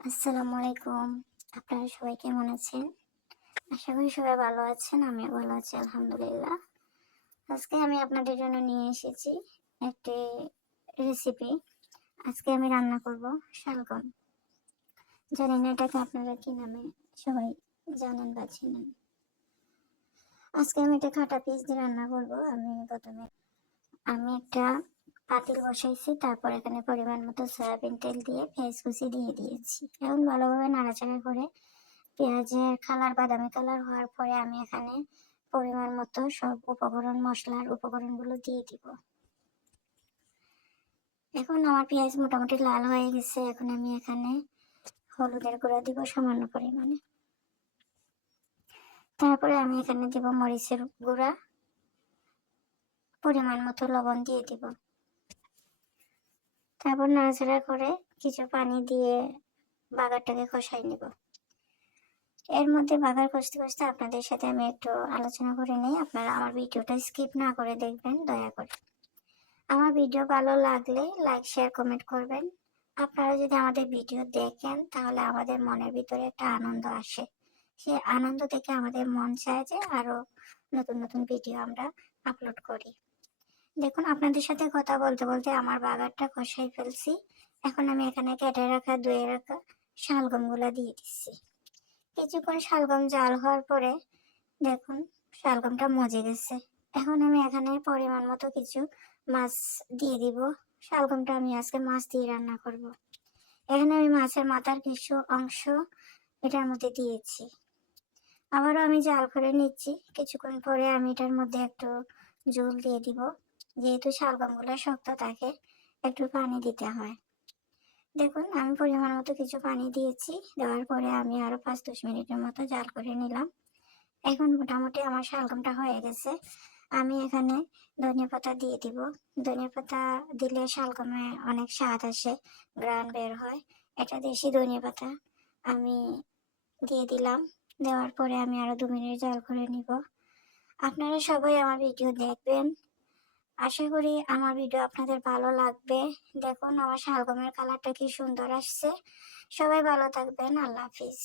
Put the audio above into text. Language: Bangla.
আসসালামু আলাইকুম। আপনারা সবাই কেমন আছেন? আশা করি সবাই ভালো আছেন। আমিও ভালো আছি আলহামদুলিল্লাহ। আজকে আমি আপনাদের জন্য নিয়ে এসেছি একটি রেসিপি। আজকে আমি রান্না করব শালগম। জানি না এটাকে আপনারা কি নামে সবাই জানেন বা চেনেন। আজকে আমি এটা কাটা পিস দিয়ে রান্না করব। আমি একটা পাতিল বসাইছি, তারপর এখানে পরিমাণ মতো সয়াবিন তেল দিয়ে পেঁয়াজ কুচি দিয়ে দিয়েছি। এখন ভালোভাবে নাড়াচাড়া করে পেঁয়াজের কালার বাদামি কালার হওয়ার পরে আমি এখানে পরিমাণ মতো সব মশলার উপকরণগুলো দিয়ে দিব। এখন আমার পেঁয়াজ মোটামুটি লাল হয়ে গেছে। এখন আমি এখানে হলুদের গুঁড়া দিব সামান্য পরিমাণে। তারপরে আমি এখানে দিব মরিচের গুঁড়া, পরিমাণ মতো লবণ দিয়ে দিব। তারপর নাড়াচাড়া করে কিছু পানি দিয়ে বাগারটাকে কষাই নিব। এর মধ্যে বাগার কষতে কষতে আপনাদের সাথে আমি একটু আলোচনা করে নিই। আপনারা আমার ভিডিওটা স্কিপ না করে দেখবেন দয়া করে। আমার ভিডিও ভালো লাগলে লাইক শেয়ার কমেন্ট করবেন। আপনারা যদি আমাদের ভিডিও দেখেন তাহলে আমাদের মনের ভিতরে একটা আনন্দ আসে। সেই আনন্দ থেকে আমাদের মন চায় যে আরো নতুন নতুন ভিডিও আমরা আপলোড করি। দেখুন, আপনাদের সাথে কথা বলতে বলতে আমার বাগারটা কষাই ফেলছি। এখন আমি এখানে কেটে রাখা ধুয়ে রাখা শালগমগুলো দিয়ে দিচ্ছি। কিছুক্ষণ শালগম জাল হওয়ার পরে দেখুন শালগমটা মজে গেছে। এখন আমি এখানে পরিমাণ মতো কিছু মাছ দিয়ে দিব। শালগমটা আমি আজকে মাছ দিয়ে রান্না করব। এখানে আমি মাছের মাথার কিছু অংশ এটার মধ্যে দিয়েছি। আবারও আমি জাল করে নিচ্ছি। কিছুক্ষণ পরে আমি এটার মধ্যে একটু ঝোল দিয়ে দিব। যেহেতু শালগমগুলো শক্ত থাকে, একটু পানি দিতে হয়। দেখুন, আমি পরিমাণ মতো কিছু পানি দিয়েছি। দেওয়ার পরে আমি আরো 5-10 মিনিটের মতো জাল করে নিলাম। এখন মোটামুটি আমার শালগমটা হয়ে গেছে। আমি এখানে ধনিয়া পাতা দিয়ে দিব। ধনিয়া পাতা দিলে শালগমে অনেক স্বাদ আসে, ঘ্রাণ বের হয়। এটা দেশি ধনিয়া পাতা আমি দিয়ে দিলাম। দেওয়ার পরে আমি আরো 2 মিনিট জাল করে নিব। আপনারা সবাই আমার ভিডিও দেখবেন। আশা করি আমার ভিডিও আপনাদের ভালো লাগবে। দেখুন আমার শালগমের কালারটা কি সুন্দর আসছে। সবাই ভালো থাকবেন। আল্লাহ হাফিজ।